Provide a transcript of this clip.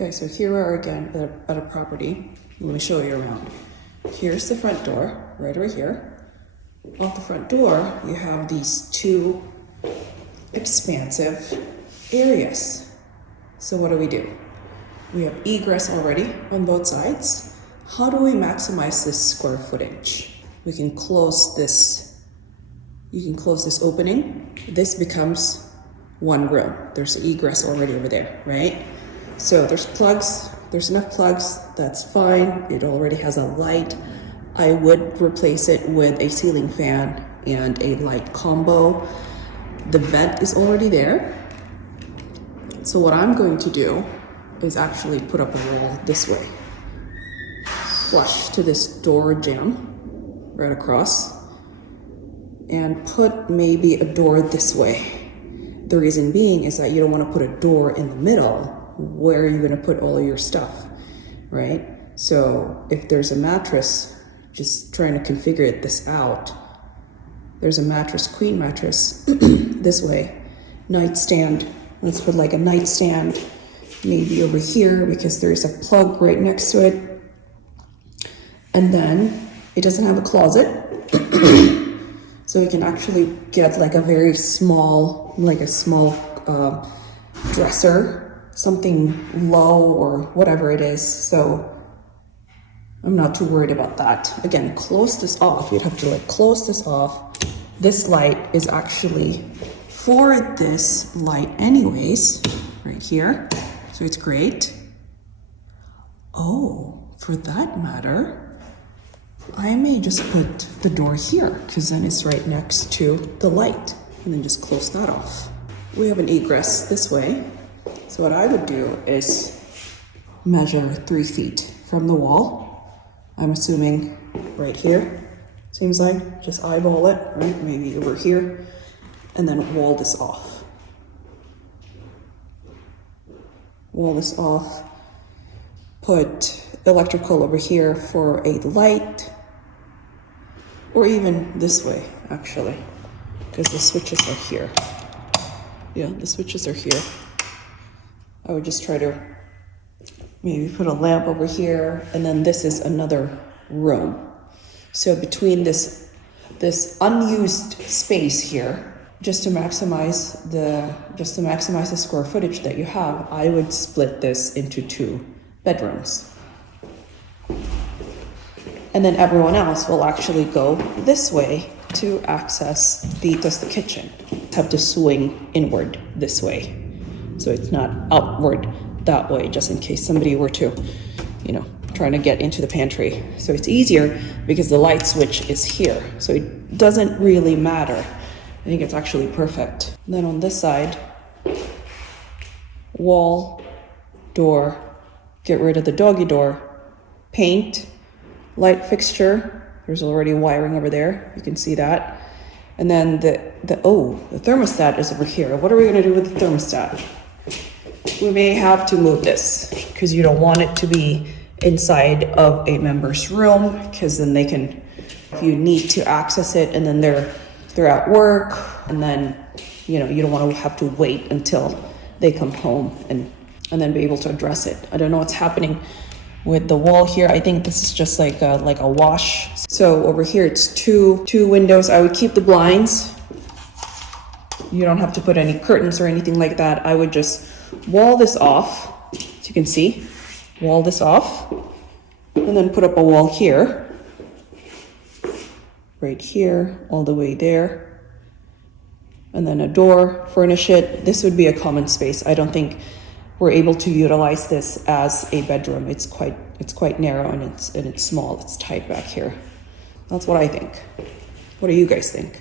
Okay, so here we are again at a property. Let me show you around. Here's the front door, right over here. Off the front door, you have these two expansive areas. So what do? We have egress already on both sides. How do we maximize this square footage? We can close this. You can close this opening. This becomes one room. There's egress already over there, right? So there's plugs, there's enough plugs, that's fine. It already has a light. I would replace it with a ceiling fan and a light combo. The vent is already there. So what I'm going to do is actually put up a wall this way, flush to this door jamb right across, and put maybe a door this way. The reason being is that you don't want to put a door in the middle. Where are you going to put all of your stuff, right? So if there's a mattress, just trying to configure this out, there's a mattress, queen mattress, this way, nightstand. Let's put like a nightstand maybe over here because there's a plug right next to it. And then it doesn't have a closet. So you can actually get like a very small, dresser, something low or whatever it is. So I'm not too worried about that. Again, close this off. You'd have to like close this off. This light is actually for this light anyways, right here. So it's great. Oh, for that matter, I may just put the door here because then it's right next to the light and then just close that off. We have an egress this way. So what I would do is measure 3 feet from the wall. I'm assuming right here, seems like, just eyeball it, right? Maybe over here, and then wall this off. Wall this off, put electrical over here for a light, or even this way, actually, because the switches are here. Yeah, the switches are here. I would just try to maybe put a lamp over here, and then this is another room. So between this unused space here, just to maximize the square footage that you have, I would split this into 2 bedrooms. And then everyone else will actually go this way to access the kitchen. Have to swing inward this way. So it's not outward that way, just in case somebody were to, trying to get into the pantry. So it's easier because the light switch is here. So it doesn't really matter. I think it's actually perfect. And then on this side, wall, door, get rid of the doggy door, paint, light fixture. There's already wiring over there. You can see that. And then the thermostat is over here. What are we gonna do with the thermostat? We may have to move this because you don't want it to be inside of a member's room, because then they can, if you need to access it and then they're at work, and then you don't want to have to wait until they come home and then be able to address it. I don't know what's happening with the wall here. I think this is just like a wash. So over here it's two windows. I would keep the blinds. You don't have to put any curtains or anything like that. I would just wall this off, as you can see, wall this off, and then put up a wall here, right here, all the way there, and then a door, furnish it. This would be a common space. I don't think we're able to utilize this as a bedroom. It's quite narrow and it's small. It's tight back here. That's what I think. What do you guys think?